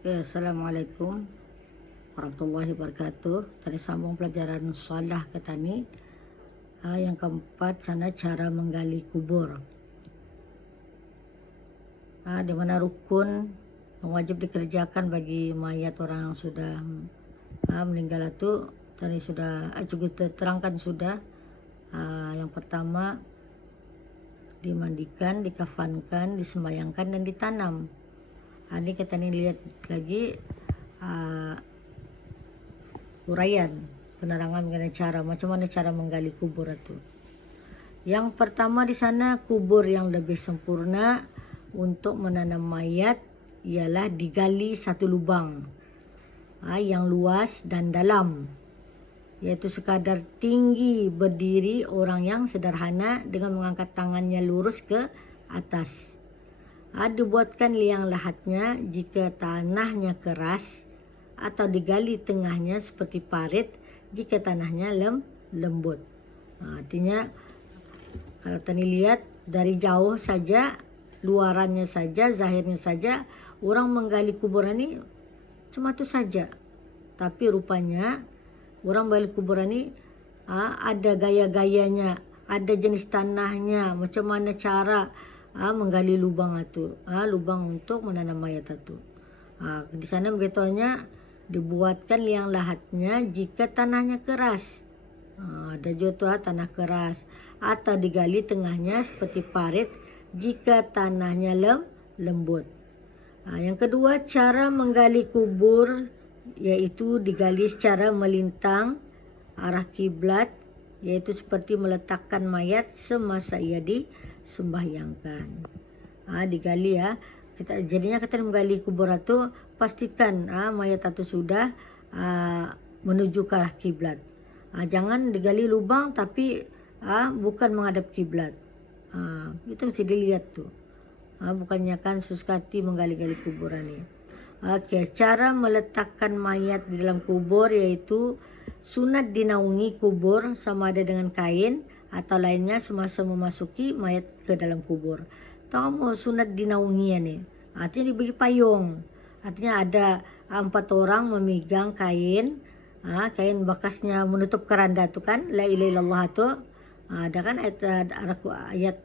Ya, Assalamualaikum warahmatullahi wabarakatuh. Tadi sambung pelajaran shalah ke tani. Yang keempat, sana cara menggali kubur. Di mana rukun yang wajib dikerjakan bagi mayat orang yang sudah meninggal itu tadi sudah juga terangkan sudah. Yang pertama, dimandikan, dikafankan, disembayangkan, dan ditanam. Ini kita lihat lagi uraian penerangan mengenai macam mana cara menggali kubur itu. Yang pertama di sana, kubur yang lebih sempurna untuk menanam mayat ialah digali satu lubang yang luas dan dalam, yaitu sekadar tinggi berdiri orang yang sederhana dengan mengangkat tangannya lurus ke atas. Dibuatkan liang lahatnya jika tanahnya keras, atau digali tengahnya seperti parit jika tanahnya lembut. Artinya kalau tadi lihat dari jauh saja, luarannya saja, zahirnya saja, orang menggali kuburan ini cuma itu saja. Tapi rupanya orang menggali kuburan ini ada gaya-gayanya, ada jenis tanahnya, macam mana cara menggali lubang itu, lubang untuk menanam mayat itu. Di sana begitunya dibuatkan liang lahatnya jika tanahnya keras. Ada juga tanah keras, atau digali tengahnya seperti parit jika tanahnya lembut. Yang kedua, cara menggali kubur yaitu digali secara melintang arah kiblat, yaitu seperti meletakkan mayat semasa ia disembahyangkan. Digali jadinya kita menggali kubur itu pastikan mayat itu sudah menuju ke arah kiblat. Jangan digali lubang tapi bukan menghadap kiblat. Itu mesti dilihat tuh. Bukannya kan suskati menggali-gali kuburan ini. Cara meletakkan mayat di dalam kubur yaitu sunat dinaungi kubur sama ada dengan kain atau lainnya semasa memasuki mayat ke dalam kubur. Tahu mau sunat dinaungi nih? Artinya diberi payung. Artinya ada 4 orang memegang kain, kain bekasnya menutup keranda tu kan, la ilaha illallah tu. Ada kan ayat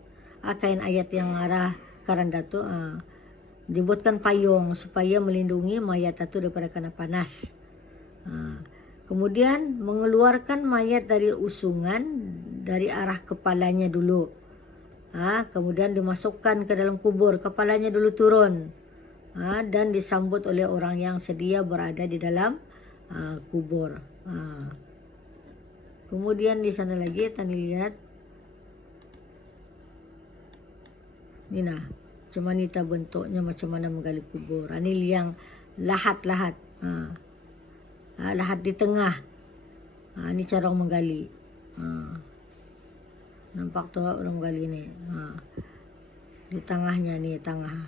kain ayat yang arah keranda tu. Dibuatkan payung supaya melindungi mayat itu daripada kena panas. Kemudian mengeluarkan mayat dari usungan dari arah kepalanya dulu. Kemudian dimasukkan ke dalam kubur, kepalanya dulu turun, dan disambut oleh orang yang sedia berada di dalam kubur. Kemudian di sana lagi tadi lihat, ini nah, macam mana bentuknya, macam mana menggali kubur. Ini liang lahat-lahat, lahat di tengah. Ini cara orang menggali. Nampak tuh orang menggali ini. Di tengahnya nih, tengah.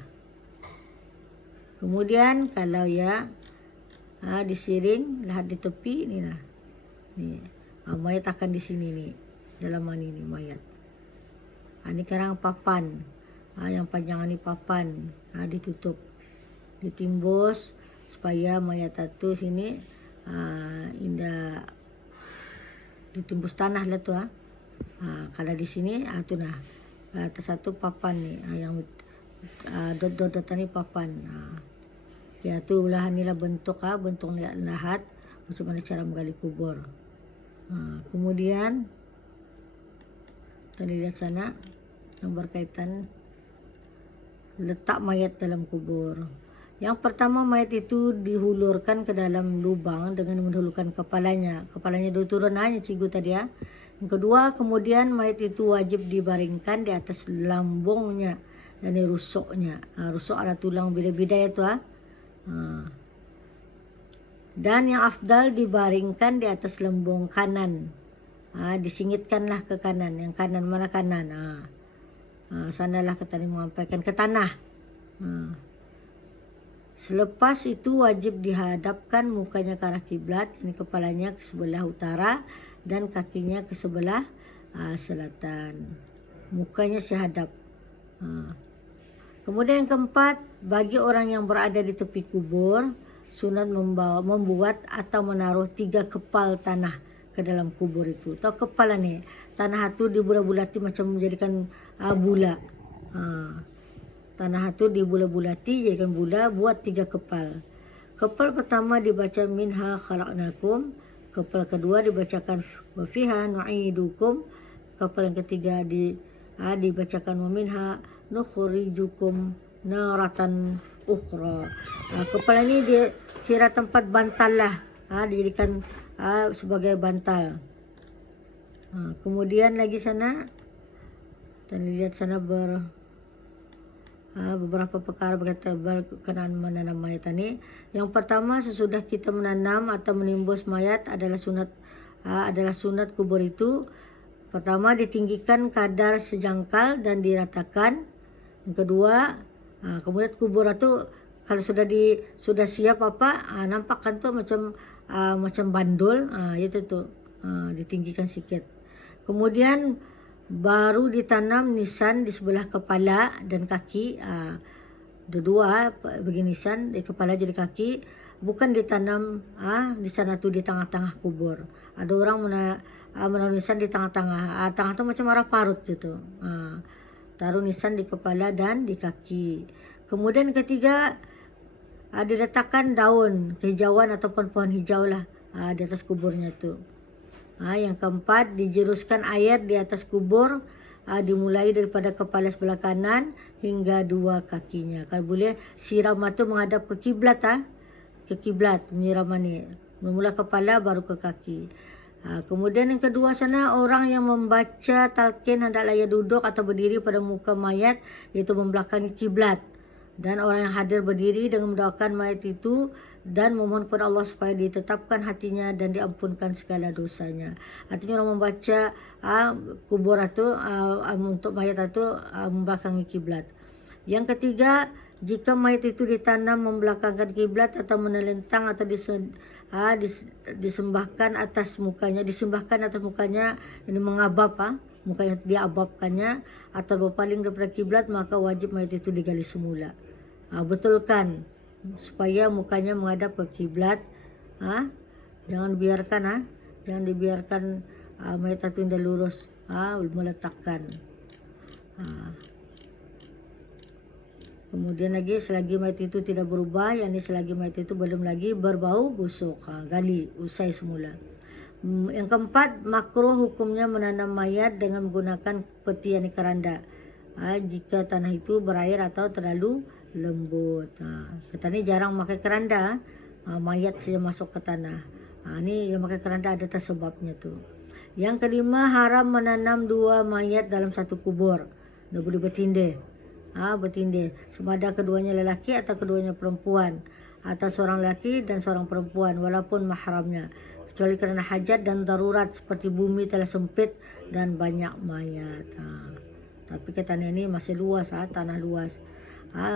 Kemudian kalau disiring, lahat di tepi ni nah. Nih, mayat akan di sini nih, dalam mana ini mayat. Ini sekarang papan. Yang panjang ini papan, ditutup, ditimbus supaya mayat itu sini indah ditimbus tanah lah tuh. Kalau di sini tu nah atas satu papan nih, yang dot-dot ini papan. Ya tu belahan inilah bentuk bentuk lahat macam mana cara menggali kubur. Kemudian kita lihat sana yang berkaitan letak mayat dalam kubur. Yang pertama, mayat itu dihulurkan ke dalam lubang dengan mendahulukan kepalanya. Kepalanya dulu turun aja cikgu tadi ya. Yang kedua, kemudian mayat itu wajib dibaringkan di atas lambungnya, dan rusuknya. Rusuk ada tulang beda-beda itu. Dan yang afdal dibaringkan di atas lambung kanan. Disingitkanlah ke kanan. Yang kanan mana kanan? Sanalah kita menyampaikan ke tanah. Selepas itu wajib dihadapkan mukanya ke arah kiblat, ini kepalanya ke sebelah utara dan kakinya ke sebelah selatan. Mukanya sehadap. Kemudian yang keempat, bagi orang yang berada di tepi kubur, sunat membuat atau menaruh 3 kepal tanah ke dalam kubur itu. Tahu kepala ni, tanah itu dibulat-bulati macam menjadikan bula. Tanah itu dibulat-bulati jadikan bula, buat 3 kepal. Kepal pertama dibaca minha khalaqnakum, kepal kedua dibacakan wa fiha nu'idukum, kepal yang ketiga dibacakan wa minha nukhrijukum naratan ukhra. Kepala ini dia kira tempat bantal lah, dijadikan sebagai bantal. Kemudian lagi sana kita lihat sana beberapa perkara berkenaan menanam mayat ini. Yang pertama, sesudah kita menanam atau menimbus mayat adalah sunat kubur itu. Pertama, ditinggikan kadar sejangkal dan diratakan. Yang kedua, kemudian kubur itu kalau sudah siap nampak kan tuh macam bandul, itu tuh ditinggikan sedikit. Kemudian baru ditanam nisan di sebelah kepala dan kaki, dua begini nisan di kepala jadi kaki, bukan ditanam nisan itu di tengah-tengah kubur. Ada orang menaruh nisan di tengah-tengah, tengah itu macam arah parut gitu. Taruh nisan di kepala dan di kaki. Kemudian ketiga, diletakkan daun kehijauan ataupun pohon hijau lah di atas kuburnya tu. Yang keempat, dijeruskan air di atas kubur, dimulai daripada kepala sebelah kanan hingga 2 kakinya. Kalau boleh siram itu menghadap ke kiblat, ke kiblat penyiraman ni. Memula kepala baru ke kaki. Kemudian yang kedua sana, orang yang membaca talqin hendaklah ia duduk atau berdiri pada muka mayat, iaitu membelakangi kiblat. Dan orang yang hadir berdiri dengan mendoakan mayat itu dan memohon kepada Allah supaya ditetapkan hatinya dan diampunkan segala dosanya. Artinya orang membaca kubur itu untuk mayat itu membelakangi kiblat. Yang ketiga, jika mayat itu ditanam membelakangkan kiblat atau menelentang atau disembahkan atas mukanya, ini mengabab, mukanya diababkannya atau berpaling daripada kiblat, maka wajib mayat itu digali semula. Betulkan supaya mukanya menghadap ke kiblat. Jangan dibiarkan mayat itu indah lurus, meletakkan. Kemudian lagi, selagi mayat itu tidak berubah, yakni selagi mayat itu belum lagi berbau busuk, gali, usai semula. Yang keempat, makruh hukumnya menanam mayat dengan menggunakan peti yang keranda, jika tanah itu berair atau terlalu lembut. Kita ni jarang pakai keranda, mayat saja masuk ke tanah. Ni yang pakai keranda ada sebabnya tu. Yang kelima, haram menanam 2 mayat dalam satu kubur. Dia boleh bertindih. Bertindih sama ada keduanya lelaki atau keduanya perempuan, atau seorang lelaki dan seorang perempuan walaupun mahramnya, kecuali kerana hajat dan darurat seperti bumi telah sempit dan banyak mayat. Tapi kata ini masih luas, tanah luas.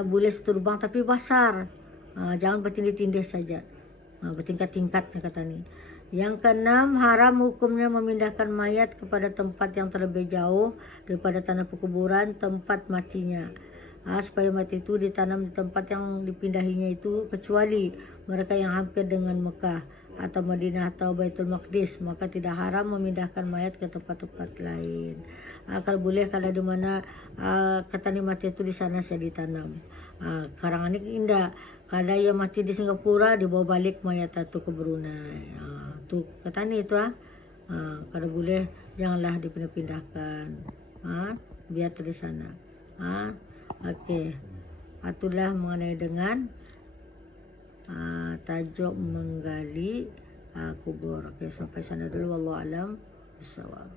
Boleh satu lubang tapi besar. Jangan bertindih-tindih saja, bertingkat-tingkat kata ni. Yang keenam, haram hukumnya memindahkan mayat kepada tempat yang terlebih jauh daripada tanah perkuburan tempat matinya, supaya mayat itu ditanam di tempat yang dipindahinya itu, kecuali mereka yang hampir dengan Mekah atau Madinah atau Baitul Maqdis, maka tidak haram memindahkan mayat ke tempat-tempat lain. Kalau boleh, kalau di mana kata ni mati itu di sana saya ditanam. Karangan ni indah. Kalau yang mati di Singapura, dibawa balik mayat itu ke Brunei. Tu kata ni itu. Kalau boleh janganlah dipindah-pindahkan. Biar di sana. Okey. Itulah mengenai dengan tajuk menggali kubur. Okey, sampai sana dulu. Wallahu alam bissawab.